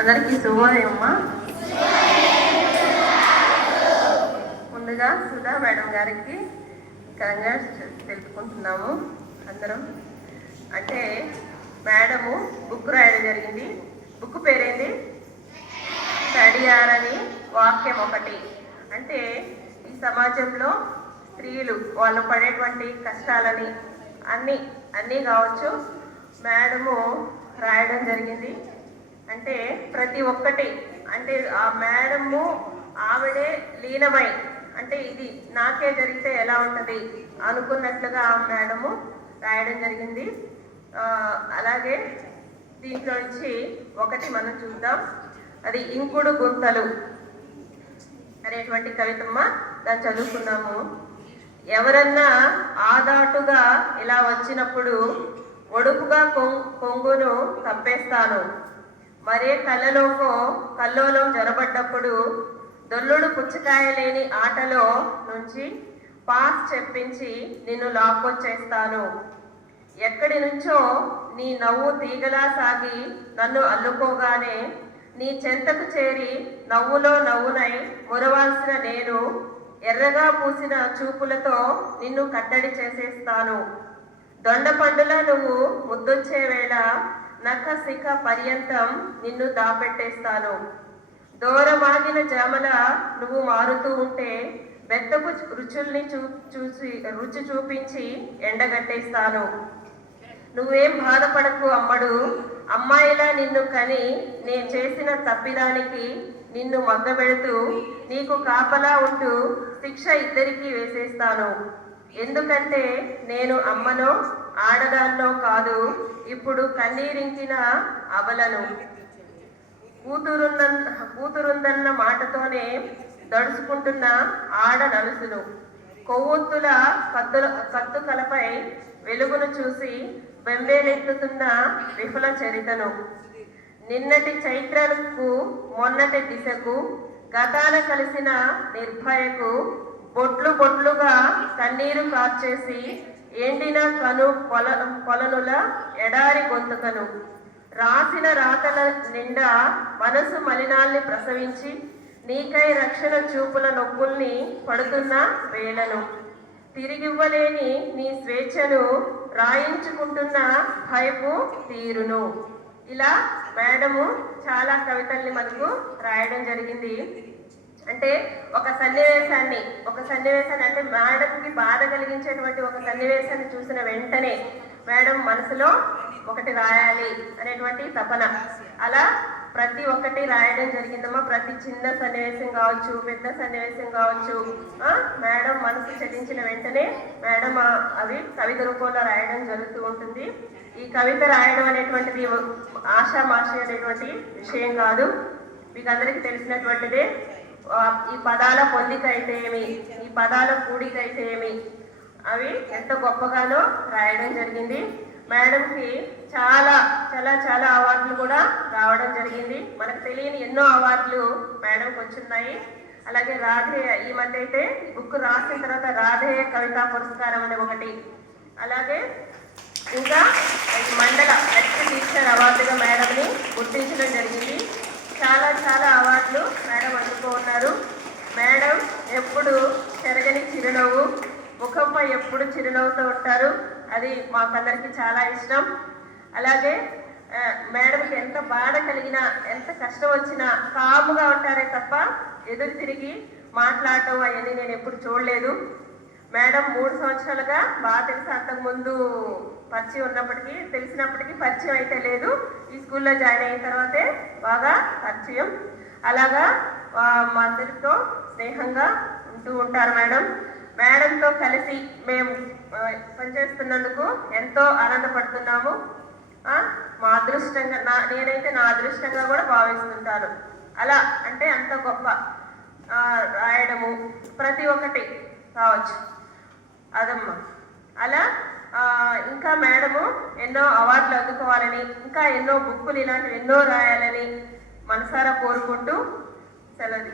అందరికీ శుభోదయం అమ్మా. ముందుగా సుధా మేడం గారికి కంగ్రాట్స్ తెలుపుకుంటున్నాము అందరం. అంటే మేడము బుక్ రాయడం జరిగింది. బుక్ పేరేంటి? స్టడీ అవర్ అని వాక్యం ఒకటి. అంటే ఈ సమాజంలో స్త్రీలు వాళ్ళు పడేటువంటి కష్టాలని అన్నీ కావచ్చు మేడము రాయడం జరిగింది. అంటే ప్రతి ఒక్కటి అంటే ఆ మేడము ఆవిడే లీనమై అంటే ఇది నాకే జరిగితే ఎలా ఉంటుంది అనుకున్నట్లుగా ఆ మేడము రాయడం జరిగింది. అలాగే దీంట్లో నుంచి ఒకటి మనం చూద్దాం. అది ఇంకుడు గుంతలు అనేటువంటి కవితమ్మ, దాన్ని చదువుకున్నాము. ఎవరన్నా ఆదాటుగా ఇలా వచ్చినప్పుడు ఒడుపుగా కొంగును కప్పేస్తాను. మరే కల్లోలం జొరబడ్డప్పుడు దొల్లుడు పుచ్చకాయ లేని ఆటలో నుంచి పాస్ చెప్పించి నిన్ను లాక్కొచ్చేస్తాను. ఎక్కడి నుంచో నీ నవ్వు తీగలా సాగి నన్ను అల్లుకోగానే నీ చెంతకు చేరి నవ్వులో నవ్వునై మురవాల్సిన నేను ఎర్రగా పూసిన చూపులతో నిన్ను కట్టడి చేసేస్తాను. దొండపండులా నువ్వు ముద్దొచ్చే వేళ నఖశిఖ పర్యంతం నిన్ను దాపెట్టేస్తాను. దూరమాగిన జామల నువ్వు మారుతూ ఉంటే బెత్తపు రుచుల్ని రుచి చూపించి ఎండగట్టేస్తాను. నువ్వేం బాధపడకు అమ్మడు, అమ్మాయిలా నిన్ను కని నేను చేసిన తప్పిదానికి నిన్ను మగ్గబెడుతూ నీకు కాపలా ఉంటూ శిక్ష ఇద్దరికీ వేసేస్తాను. ఎందుకంటే నేను అమ్మనో ఆడదాన్నో కాదు, ఇప్పుడు కన్నీరించిన అబలను. కూతురుందన్న మాటతోనే దడుచుకుంటున్న ఆడ నలుసును. కొవ్వొత్తుల కత్తు కలపై వెలుగును చూసి బెంబేలెత్తుతున్న విఫల చరితను. నిన్నటి చైత్రకు మొన్నటి దిశకు గతాన కలిసిన నిర్భయకు బొట్లు బొట్లుగా కన్నీరు కార్చేసి ఎండిన కొలనుల ఎడారి గొంతుకను. రాసిన రాతల నిండా మనసు మలినాల్ని ప్రసవించి నీకై రక్షణ చూపుల నొప్పుల్ని పడుతున్న వేళను. తిరిగివ్వలేని నీ స్వేచ్ఛను రాయించుకుంటున్న భయపు తీరును. ఇలా మేడము చాలా కవితల్ని మనకు రాయడం జరిగింది. అంటే ఒక సన్నివేశాన్ని అంటే మేడంకి బాధ కలిగించేటువంటి ఒక సన్నివేశాన్ని చూసిన వెంటనే మేడం మనసులో ఒకటి రాయాలి అనేటువంటి తపన. అలా ప్రతి ఒక్కటి రాయడం జరిగిందమ్మా. ప్రతి చిన్న సన్నివేశం కావచ్చు, పెద్ద సన్నివేశం కావచ్చు, మేడం మనసు చెల్లించిన వెంటనే మేడం అవి కవిత రూపంలో రాయడం జరుగుతూ ఉంటుంది. ఈ కవిత రాయడం అనేటువంటిది ఆషామాషి అనేటువంటి విషయం కాదు, మీకు అందరికీ తెలిసినటువంటిదే. ఈ పదాల పొందిక అయితే ఏమి, ఈ పదాల కూడిక అయితే ఏమి, అవి ఎంత గొప్పగానో రాయడం జరిగింది. మేడంకి చాలా చాలా చాలా అవార్డులు కూడా రావడం జరిగింది. మనకు తెలియని ఎన్నో అవార్డులు మేడంకి వచ్చున్నాయి. అలాగే రాధేయ, ఈ మధ్య అయితే బుక్ రాసిన తర్వాత రాధేయ కవితా పురస్కారం అనే ఒకటి, అలాగే ఇంకా మండల బెస్ట్ టీచర్ అవార్డుగా మేడంని గుర్తించడం జరిగింది. చాలా చాలా అవార్డులు మేడం అందుకున్నారు. మేడం ఎప్పుడు చెరగని చిరునవ్వు, ముఖంపై ఎప్పుడు చిరునవ్వుతో ఉంటారు. అది మాకందరికి చాలా ఇష్టం. అలాగే మేడంకి ఎంత బాధ కలిగినా, ఎంత కష్టం వచ్చినా కాముగా ఉంటారే తప్ప ఎదురు తిరిగి మాట్లాడటం అవన్నీ నేను ఎప్పుడు చూడలేదు. మేడం 3 సంవత్సరాలుగా బాగా తెలుసు, అంతకుముందు పరిచయం ఉన్నప్పటికీ తెలిసినప్పటికీ పరిచయం అయితే లేదు. ఈ స్కూల్లో జాయిన్ అయిన తర్వాతే బాగా పరిచయం. అలాగా మా అందరితో స్నేహంగా ఉంటూ ఉంటారు మేడం. మేడంతో కలిసి మేము పనిచేస్తున్నందుకు ఎంతో ఆనందపడుతున్నాము. మా అదృష్టంగా నేనైతే నా అదృష్టంగా కూడా భావిస్తుంటాను. అలా అంటే అంత గొప్ప రాయడము ప్రతి ఒక్కటి కావచ్చు అదమ్మా. అలా ఇంకా మేడము ఎన్నో అవార్డులు అందుకోవాలని, ఇంకా ఎన్నో బుక్కులు ఇలాంటివి ఎన్నో రాయాలని మనసారా కోరుకుంటూ సెలవు.